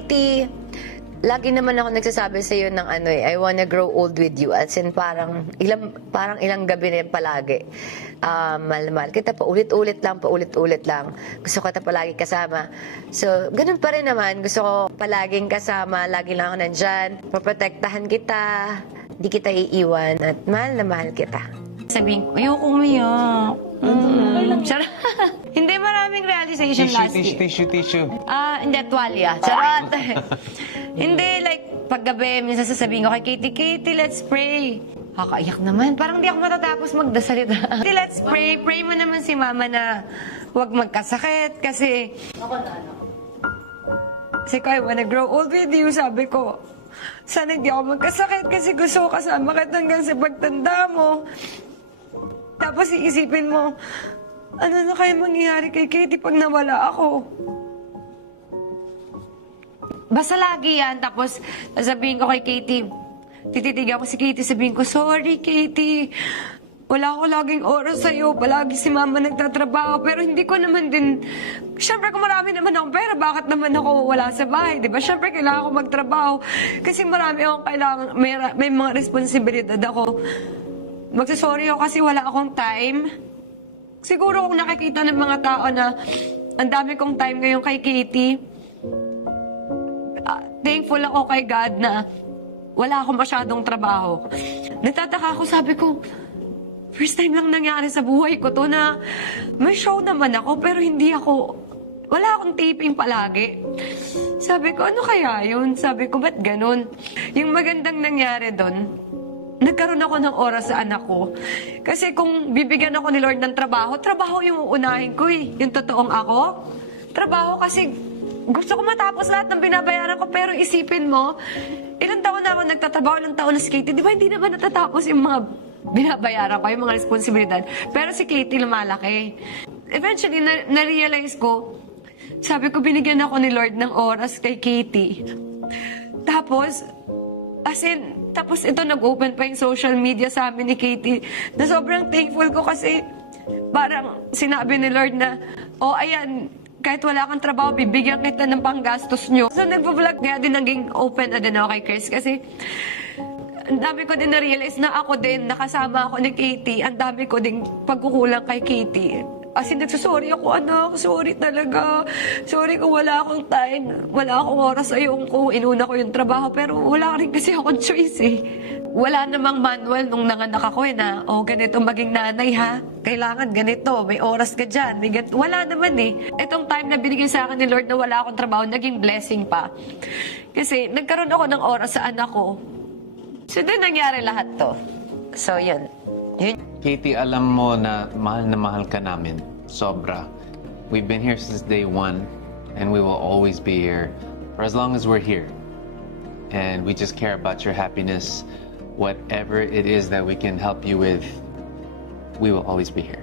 Katie, lagi naman ako nagsasabi sa iyo ng I wanna grow old with you. As in, parang ilang gabi na palagi. Mahal kita pa ulit-ulit lang. Gusto ko ta palagi kasama. So, ganun pa rin naman. Gusto ko palaging kasama. Lagi lang ako nandyan. Paprotektahan kita. Di kita iiwan. At mahal na mahal kita. Sabihin ko, ayoko umiyak. Charot. Hindi, maraming realization last year. Tissue. Hindi, tuwalya. Charot. Hindi, like, paggabi, minsan sasabihin ko kay Katie, let's pray. Kakaiyak naman. Parang di ako matatapos magdasalita. Katie, let's pray. Pray mo naman si mama na huwag magkasakit kasi... Kasi ko, I wanna grow old with you, sabi ko. Sana hindi ako magkasakit kasi gusto ko kasama kita hanggang sa pagtanda mo. Tapos iisipin mo, ano na kaya mangyayari kay Katie pag nawala ako? Basta lagi yan. Tapos sasabihin ko kay Katie, tititigan ko si Katie, sabihin ko, sorry Katie, wala ako laging oras sa'yo. Palagi si mama nagtatrabaho. Pero hindi ko naman din... Siyempre, kung marami naman akong pera, bakit naman ako wala sa bahay? Diba? Siyempre, kailangan ko magtrabaho. Kasi marami akong kailangan... May mga responsibilidad ako. Magsasorry ako kasi wala akong time. Siguro kung nakikita ng mga tao na ang dami kong time ngayon kay Katie, thankful ako kay God na wala akong masyadong trabaho. Natataka ako, sabi ko, first time lang nangyari sa buhay ko to na may show naman ako pero hindi ako, wala akong taping palagi. Sabi ko, ano kaya yun? Sabi ko, ba't ganun? Yung magandang nangyari doon, nagkaroon ako ng oras sa anak ko. Kasi kung bibigyan ako ni Lord ng trabaho yung uunahin ko eh. Yung totoong ako. Trabaho kasi gusto ko matapos lahat ng binabayaran ko. Pero isipin mo, ilang taon na ako nagtatrabaho, ilang taon na si Katie. Di ba hindi naman natatapos yung mga binabayaran ko, yung mga responsibilidad. Pero si Katie lumalaki. Eventually, na-realize ko, sabi ko, binigyan ako ni Lord ng oras kay Katie. Tapos ito nag-open pa yung social media sa amin ni Katie na sobrang thankful ko kasi parang sinabi ni Lord na, ayan, kahit wala kang trabaho, bibigyan kita ng panggastos nyo. So nagpo-vlog kaya din naging open na din ako kay Chris kasi ang dami ko din na-realize na ako din, nakasama ako ni Katie, ang dami ko din pagkukulang kay Katie. As in, nagsasorry ako, anak. Sorry talaga. Sorry kung wala akong time. Wala akong oras sa'yo kung inuna ko yung trabaho. Pero wala rin kasi akong choice eh. Wala namang manual nung nanganak ako na, ganito maging nanay ha. Kailangan ganito. May oras ka dyan. Wala naman eh. Itong time na binigay sa akin ni Lord na wala akong trabaho, naging blessing pa. Kasi nagkaroon ako ng oras sa anak ko. So, doon nangyari lahat to. So, yun. Katie, alam mo na mahal ka namin. Sobra. We've been here since day one, and we will always be here for as long as we're here. And we just care about your happiness. Whatever it is that we can help you with, we will always be here.